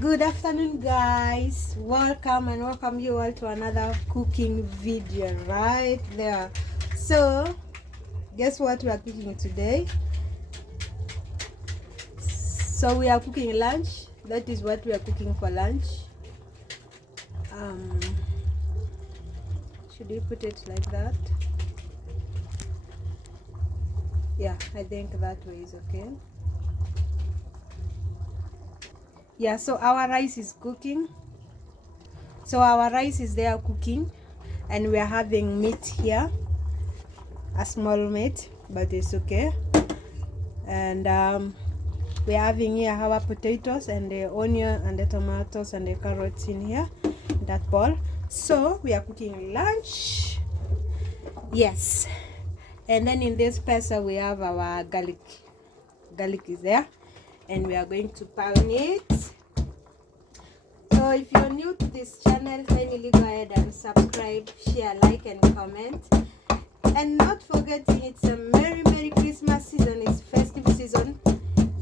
Good afternoon, guys. Welcome you all to another cooking video right there. So guess what we are cooking today? So we are cooking lunch. That is what we are cooking for lunch. Should we put it like that? Yeah, I think that way is okay. Yeah, so our rice is cooking. So our rice is there cooking, and we are having meat here, a small meat, but it's okay. And we're having here our potatoes and the onion and the tomatoes and the carrots in here, that bowl. So we are cooking lunch. Yes. And then in this pesa we have our garlic. Garlic is there, and we are going to pound it. So if you're new to this channel, kindly go ahead and subscribe, share, like, and comment. And not forgetting, it's a merry Christmas season. It's festive season.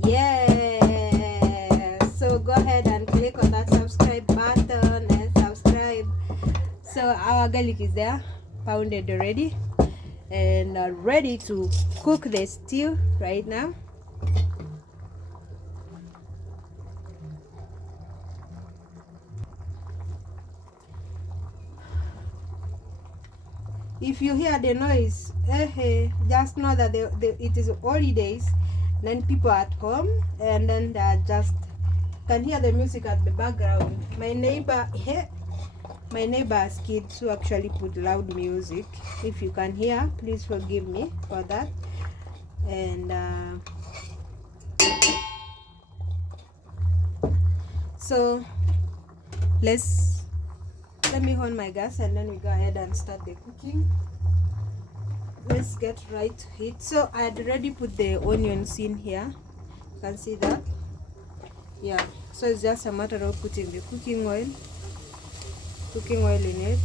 Yeah, so go ahead and click on that subscribe button and subscribe. So our garlic is there, pounded already, and ready to cook the stew right now. If you hear the noise, just know that it is holidays, then people are at home, and then they just can hear the music at the background. My neighbor's kids who actually put loud music. If you can hear, please forgive me for that. And so let me on my gas, and then we go ahead and start the cooking. Let's get right to it. So I had already put the onions in here. You can see that. Yeah, so it's just a matter of putting the cooking oil in it.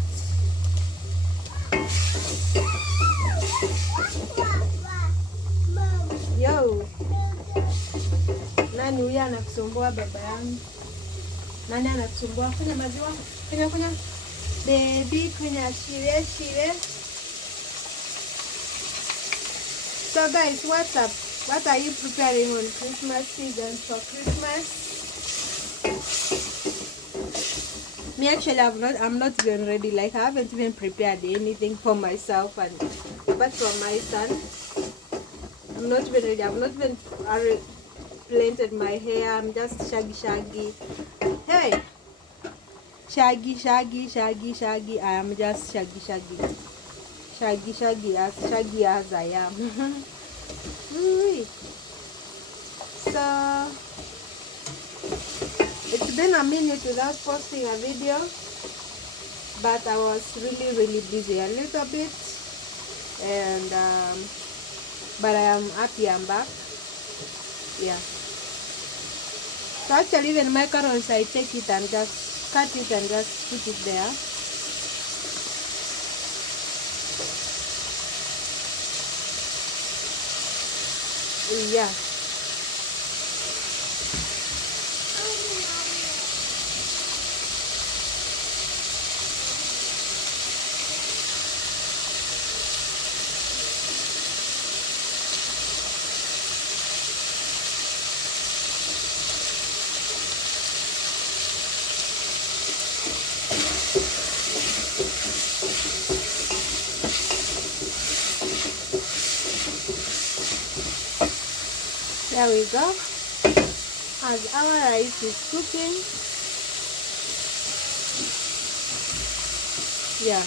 Yo, nani huyu anakusumbua baba yangu? Nani anakusumbua? Kunya maziwa, kunya baby, kunya shire. So guys, what's up? What are you preparing on Christmas season for Christmas? Me actually, I'm not even ready. Like, I haven't even prepared anything for myself, and but for my son, I'm not even ready. I've not even planted my hair. I'm just shaggy. Hey, shaggy. I am just shaggy as I am. So it's been a minute without posting a video, but I was really busy a little bit, and but I am happy I'm back. Yeah, so actually even my carrots, I take it and just cut it and just put it there. Yeah. There we go. As our rice is cooking, yeah.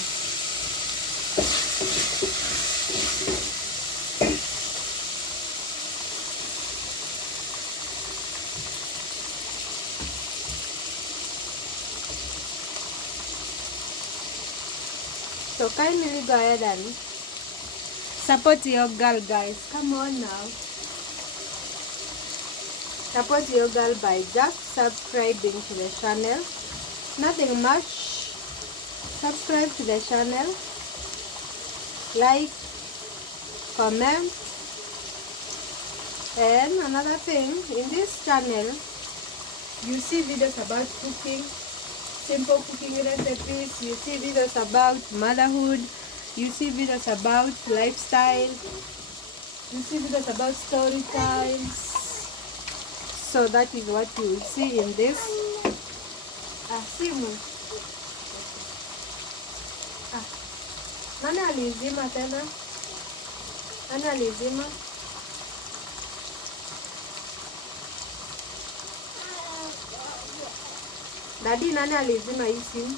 So kindly go ahead and support your girl, guys. Come on now. Support your girl by just subscribing to the channel. Nothing much. Subscribe to the channel, like, comment, and another thing, in this channel You see videos about cooking, simple cooking recipes. You see videos about motherhood. You see videos about lifestyle. You see videos about story times. So that is what you will see in this. Simu. Nani alizima tena? Nani alizima? Dadi, nani alizima hii simu?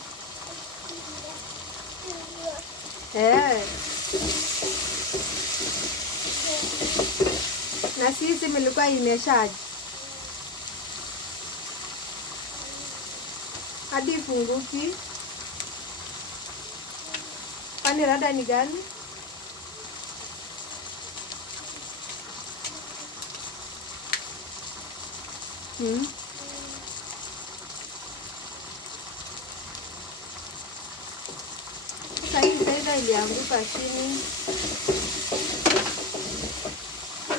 Na si simu ilikuwa imeshaji. Hadi funguki. Kwani rada ni gani? Sasa ilianguka chini.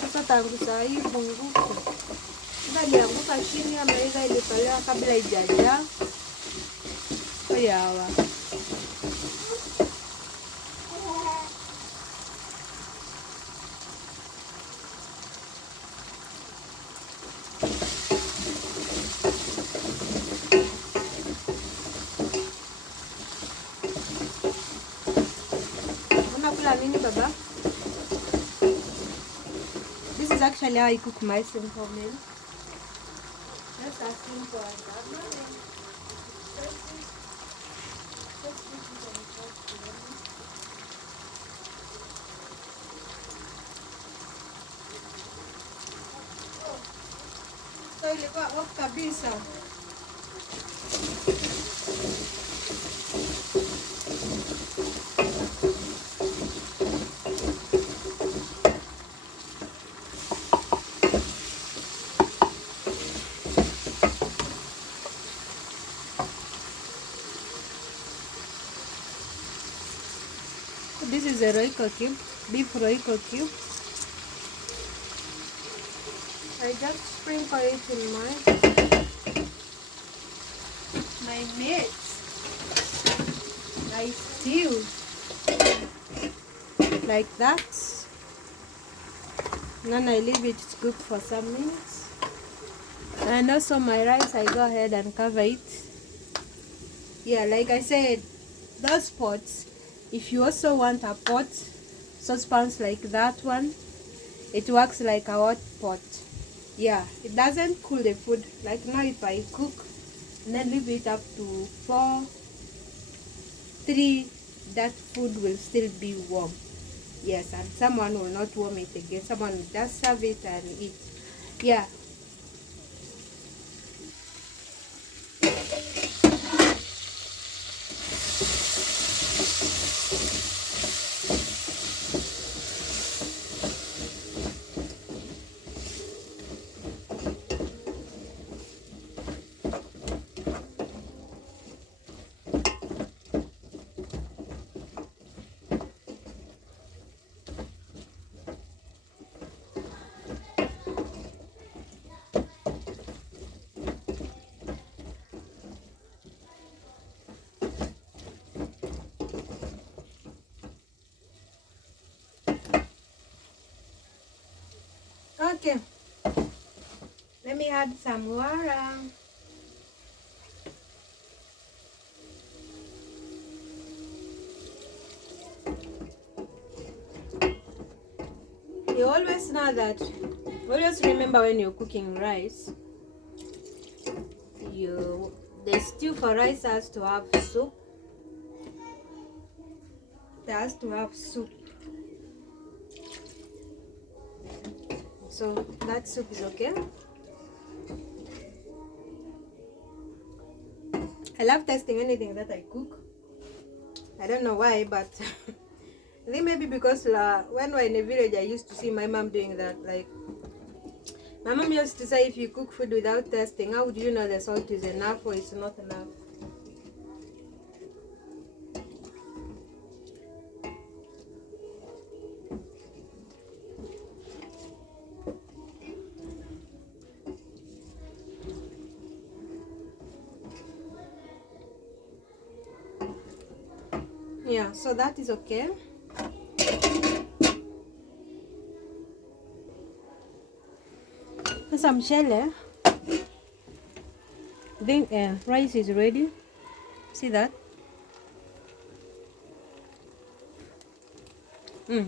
Sasa tangu saa hii funguki. Sasa ilianguka chini ama ilipalewa kabla haijajaa. Yawa. Unakula nini baba? This is actually how I cook my simple meal. Just as simple as that. So ilikuwa off kabisa. This is a Royco cube, beef Royco cube. I just sprinkle it in my meat. I stew like that. Then I leave it to cook for some minutes. And also my rice, I go ahead and cover it. Yeah, like I said, those pots, if you also want a pot, saucepans like that one, it works like a hot pot. Yeah, it doesn't cool the food. Like now if I cook and then leave it up to 3, that food will still be warm. Yes, and someone will not warm it again. Someone will just serve it and eat. Yeah. Okay, let me add some water. You always know that, always remember when you're cooking rice, the stew for rice has to have soup. It has to have soup. So that soup is okay. I love testing anything that I cook. I don't know why, but I think maybe because when we were in a village, I used to see my mom doing that. Like, my mom used to say, if you cook food without testing, how would you know the salt is enough or it's not enough? Yeah, so that is okay. Some shell. I think rice is ready. See that? The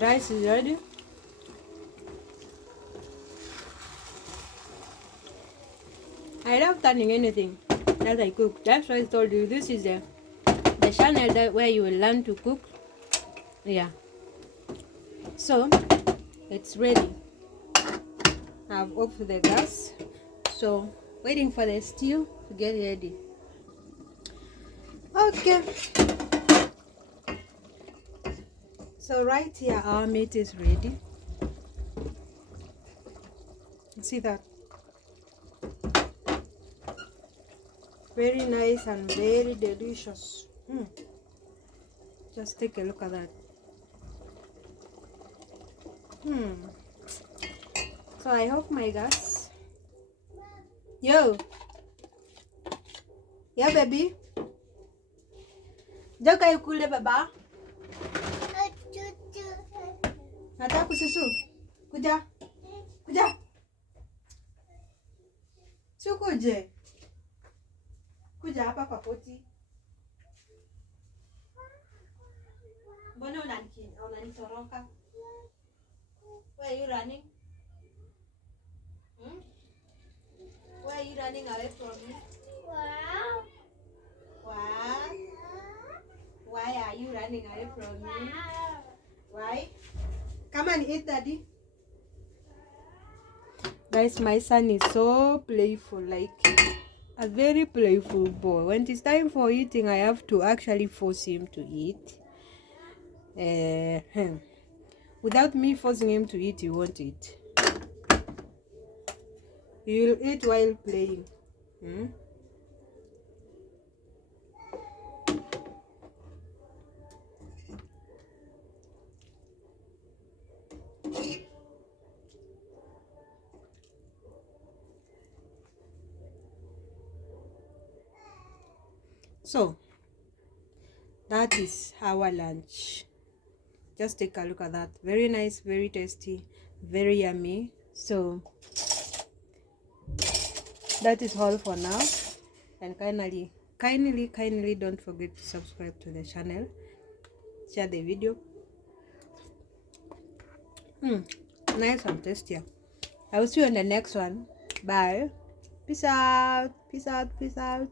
rice is ready. I love turning anything that I cook. That's why I told you this is the channel that where you will learn to cook. Yeah. So it's ready. I've off the gas. So waiting for the stew to get ready. Okay. So right here our meat is ready. See that? Very nice and very delicious. Just take a look at that. So I hope my gas. Yo. Yeah, baby. Joka yukule baba. Nataka kususu. Kuja. Kuja. Sukuje. Kuja hapa kwa poti. Mbona unanitoroka? Where are you running? Why are you running away from me? Wow. What? Why are you running away from me? Why? Come and eat, Daddy. Guys, my son is so playful, like a very playful boy. When it's time for eating, I have to actually force him to eat. Without me forcing him to eat, he won't eat. He will eat while playing. So that is our lunch. Just take a look at that. Very nice, very tasty, very yummy. So that is all for now. And kindly don't forget to subscribe to the channel. Share the video. Nice and tasty. I will see you on the next one. Bye. Peace out. Peace out. Peace out.